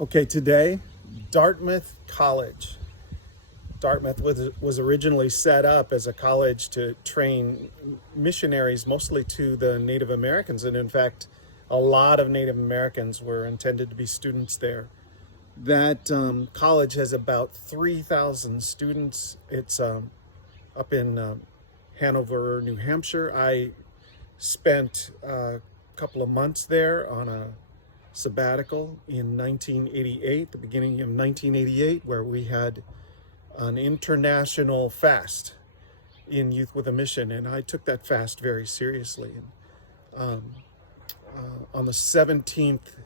Okay, today, Dartmouth College. Dartmouth was originally set up as a college to train missionaries, mostly to the Native Americans. And in fact, a lot of Native Americans were intended to be students there. That college has about 3,000 students. It's up in Hanover, New Hampshire. I spent a couple of months there on a sabbatical in 1988, the beginning of 1988, where we had an international fast in Youth with a Mission, and I took that fast very seriously. And on the 17th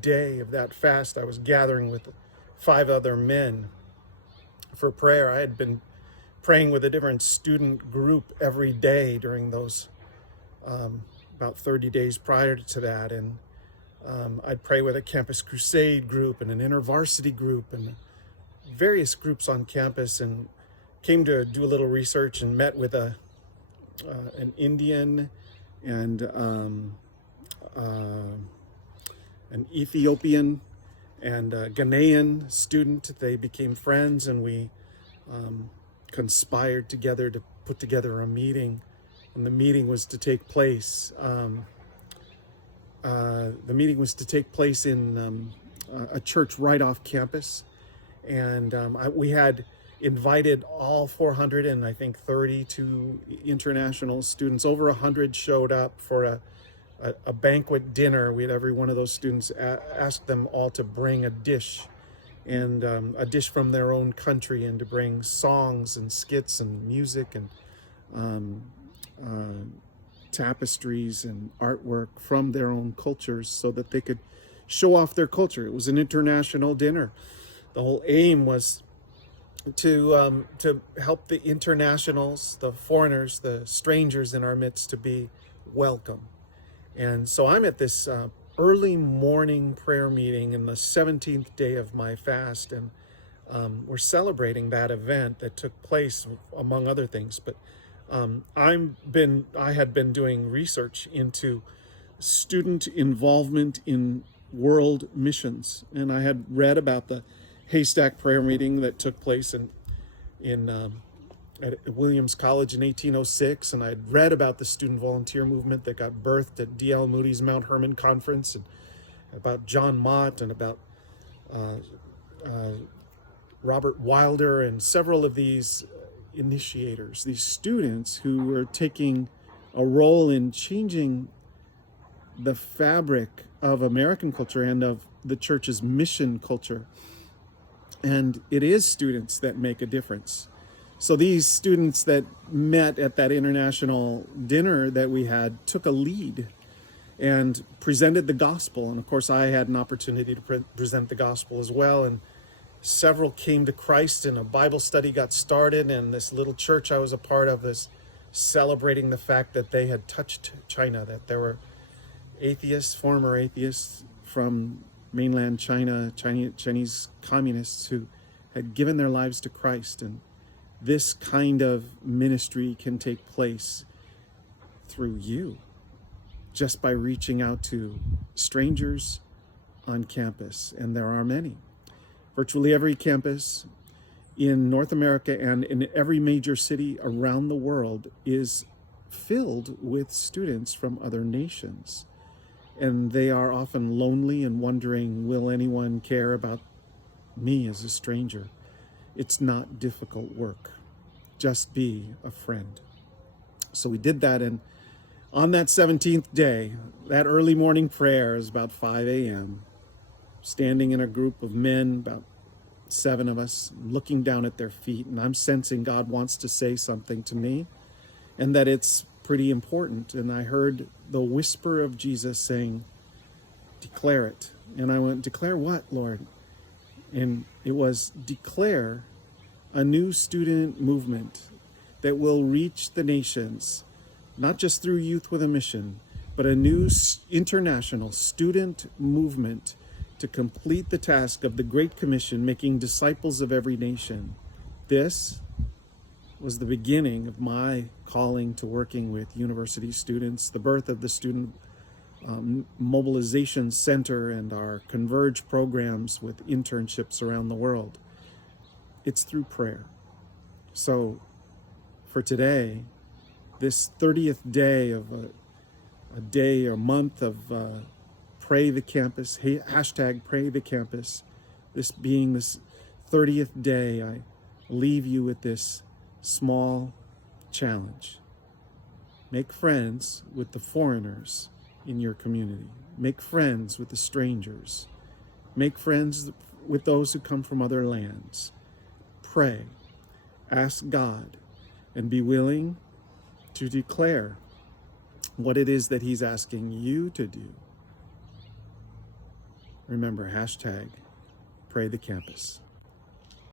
day of that fast, I was gathering with 5 other men for prayer. I had been praying with a different student group every day during those about 30 days prior to that, and I'd pray with a Campus Crusade group and an InterVarsity group and various groups on campus, and came to do a little research and met with an Indian and an Ethiopian and a Ghanaian student. They became friends, and we conspired together to put together a meeting. And the meeting was to take place. In a church right off campus, and we had invited all 432 international students. Over 100 showed up for a banquet dinner. We had every one of those students asked them all to bring a dish, and a dish from their own country, and to bring songs and skits and music and tapestries and artwork from their own cultures, so that they could show off their culture. It was an international dinner. The whole aim was to help the internationals, the foreigners, the strangers in our midst, to be welcome. And so I'm at this early morning prayer meeting in the 17th day of my fast, and we're celebrating that event that took place, among other things. But I had been doing research into student involvement in world missions, and I had read about the Haystack prayer meeting that took place at Williams College in 1806, and I had read about the student volunteer movement that got birthed at D.L. Moody's Mount Hermon Conference, and about John Mott, and about Robert Wilder, and several of these initiators, these students who were taking a role in changing the fabric of American culture and of the church's mission culture. And it is students that make a difference. So these students that met at that international dinner that we had took a lead and presented the gospel. And of course, I had an opportunity to present the gospel as well. And several came to Christ, and a Bible study got started. And this little church I was a part of is celebrating the fact that they had touched China, that there were atheists, former atheists from mainland China, Chinese communists who had given their lives to Christ. And this kind of ministry can take place through you, just by reaching out to strangers on campus. And there are many. Virtually every campus in North America and in every major city around the world is filled with students from other nations. And they are often lonely and wondering, will anyone care about me as a stranger? It's not difficult work. Just be a friend. So we did that, and on that 17th day, that early morning prayer is about 5 a.m., standing in a group of men, about 7 of us, looking down at their feet, and I'm sensing God wants to say something to me, and that it's pretty important. And I heard the whisper of Jesus saying, declare it. And I went, declare what, Lord? And it was, declare a new student movement that will reach the nations, not just through Youth with a Mission, but a new international student movement to complete the task of the Great Commission, making disciples of every nation. This was the beginning of my calling to working with university students, the birth of the Student Mobilization Centre and our Converge programs with internships around the world. It's through prayer. So for today, this 30th day of a day or month of Pray the Campus, hashtag Pray the Campus, this being this 30th day, I leave you with this small challenge. Make friends with the foreigners in your community. Make friends with the strangers. Make friends with those who come from other lands. Pray, ask God, and be willing to declare what it is that He's asking you to do. Remember, hashtag Pray the Campus.